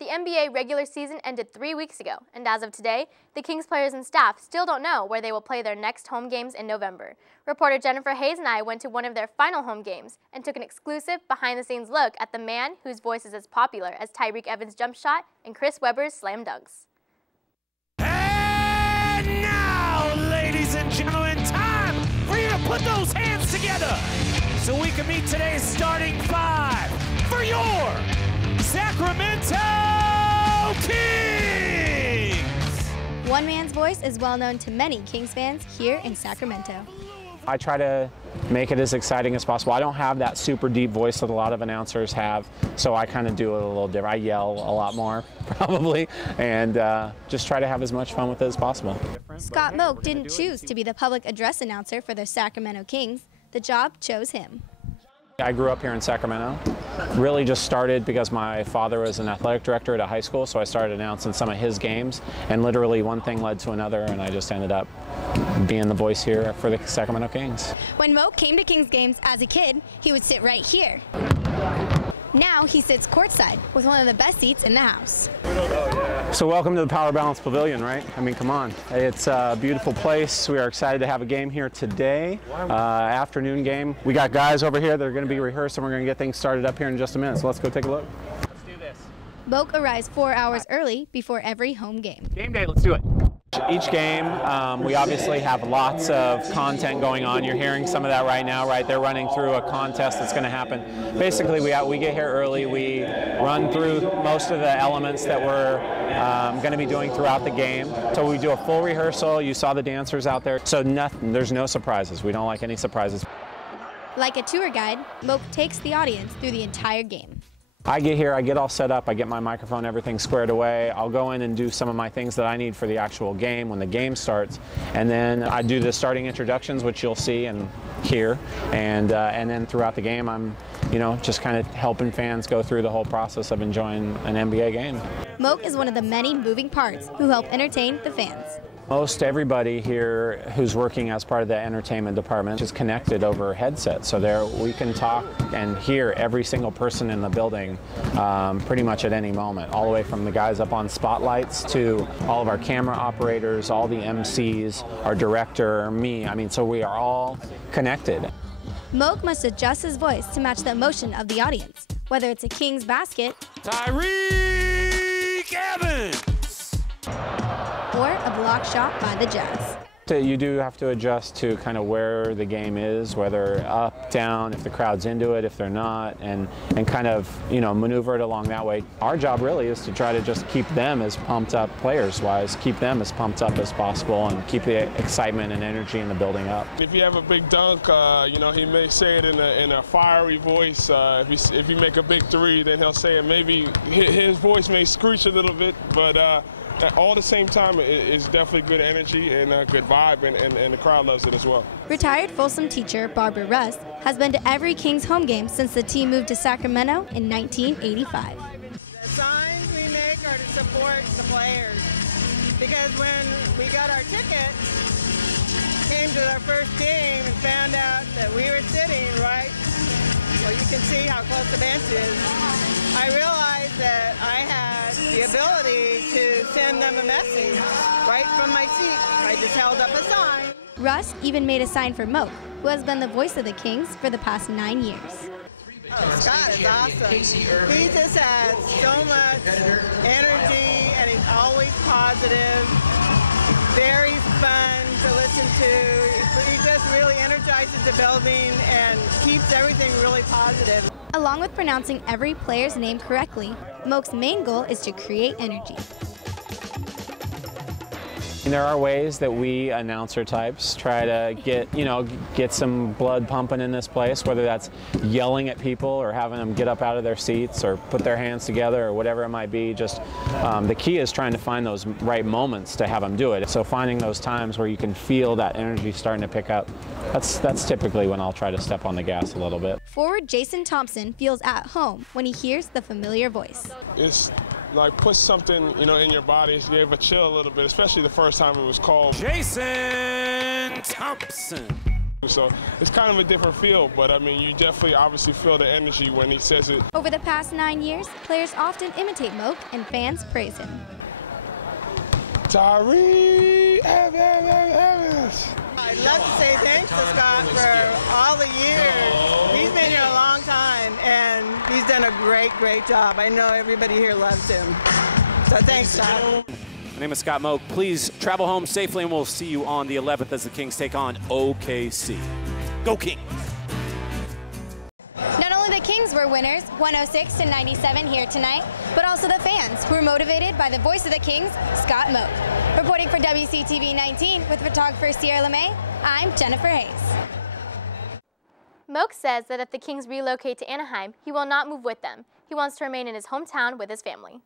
The NBA regular season ended 3 weeks ago, and as of today, the Kings players and staff still don't know where they will play their next home games in November. Reporter Jennifer Hayes and I went to one of their final home games and took an exclusive behind-the-scenes look at the man whose voice is as popular as Tyreek Evans' jump shot and Chris Webber's slam dunks. And now, ladies and gentlemen, time for you to put those hands together so we can meet today's starting five for your Sacramento Kings! One man's voice is well known to many Kings fans here in Sacramento. I try to make it as exciting as possible. I don't have that super deep voice that a lot of announcers have, so I kind of do it a little different. I yell a lot more, probably, and just try to have as much fun with it as possible. Scott Moak didn't choose to be the public address announcer for the Sacramento Kings. The job chose him. I grew up here in Sacramento. Really just started because my father was an athletic director at a high school, so I started announcing some of his games, and literally one thing led to another, and I just ended up being the voice here for the Sacramento Kings. When Moak came to Kings games as a kid, he would sit right here. Now he sits courtside with one of the best seats in the house. So welcome to the Power Balance Pavilion, right? I mean, come on. It's a beautiful place. We are excited to have a game here today, afternoon game. We got guys over here that are going to be rehearsing. We're going to get things started up here in just a minute, so let's go take a look. Let's do this. Moak arrives 4 hours early before every home game. Game day, let's do it. Each game, we obviously have lots of content going on. You're hearing some of that right now, right? They're running through a contest that's going to happen. Basically, we get here early. We run through most of the elements that we're going to be doing throughout the game. So we do a full rehearsal. You saw the dancers out there. So there's no surprises. We don't like any surprises. Like a tour guide, Moak takes the audience through the entire game. I get here, I get all set up, I get my microphone, everything squared away. I'll go in and do some of my things that I need for the actual game when the game starts. And then I do the starting introductions, which you'll see and hear. And then throughout the game, I'm just kind of helping fans go through the whole process of enjoying an NBA game. Moak is one of the many moving parts who help entertain the fans. Most everybody here who's working as part of the entertainment department is connected over headsets, so there we can talk and hear every single person in the building pretty much at any moment, all the way from the guys up on spotlights to all of our camera operators, all the MCs, our director, me. I mean, so we are all connected. Moak must adjust his voice to match the emotion of the audience, whether it's a Kings basket, Tyreek Evans! or a block shot by the Jazz. You do have to adjust to kind of where the game is, whether up, down, if the crowd's into it, if they're not, and kind of, maneuver it along that way. Our job really is to try to just keep them as pumped up players-wise, keep them as pumped up as possible, and keep the excitement and energy in the building up. If you have a big dunk, he may say it in a fiery voice. If you make a big three, then he'll say it. Maybe his voice may screech a little bit, but all at the same time, it's definitely good energy and a good vibe, and the crowd loves it as well. Retired Folsom teacher Barbara Russ has been to every Kings home game since the team moved to Sacramento in 1985. The signs we make are to support the players, because when we got our tickets, came to our first game and found out that we were sitting right, well, you can see how close the bench is. I realized that I had the ability to send them a message right from my seat. I just held up a sign. Russ even made a sign for Moak, who has been the voice of the Kings for the past 9 years. Oh, Scott is awesome. He just has so much energy, and he's always positive, very fun to listen to. He just really energizes the building and keeps everything really positive. Along with pronouncing every player's name correctly, Moak's main goal is to create energy. There are ways that we announcer types try to get some blood pumping in this place, whether that's yelling at people or having them get up out of their seats or put their hands together or whatever it might be. Just the key is trying to find those right moments to have them do it. So finding those times where you can feel that energy starting to pick up, that's typically when I'll try to step on the gas a little bit. Forward Jason Thompson feels at home when he hears the familiar voice. It's like put something, in your body. You have a chill a little bit, especially the first time it was called. Jason Thompson. So it's kind of a different feel, but I mean, you definitely obviously feel the energy when he says it. Over the past 9 years, players often imitate Moak and fans praise him. Tyree Evans. I'd love to say thanks to Scott for all the years. He's been here a long time, and he's done a great job. I know everybody here loves him. So thanks, Scott. My name is Scott Moak. Please travel home safely, and we'll see you on the 11th as the Kings take on OKC. Go Kings! Not only the Kings were winners, 106-97 here tonight, but also the fans who were motivated by the voice of the Kings, Scott Moak. Reporting for WCTV 19 with photographer Lemay, I'm Jennifer Hayes. Moak says that if the Kings relocate to Anaheim, he will not move with them. He wants to remain in his hometown with his family.